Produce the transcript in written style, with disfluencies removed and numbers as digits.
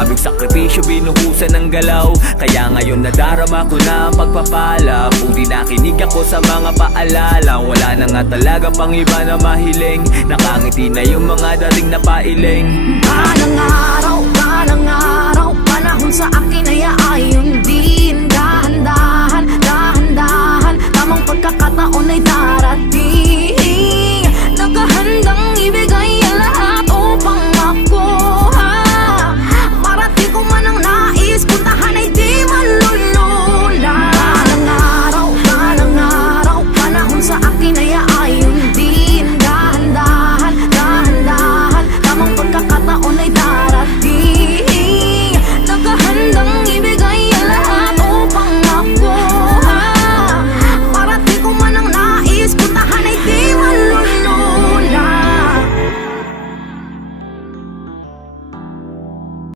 Grabing sakripisyo, binuhusan ng galaw. Kaya ngayon nadarama ko na ang pagpapala. Kung di nakinig ako sa mga paalala, wala na nga talaga pang iba na mahiling. Nakangiti na yung mga dating na pailing. Anong araw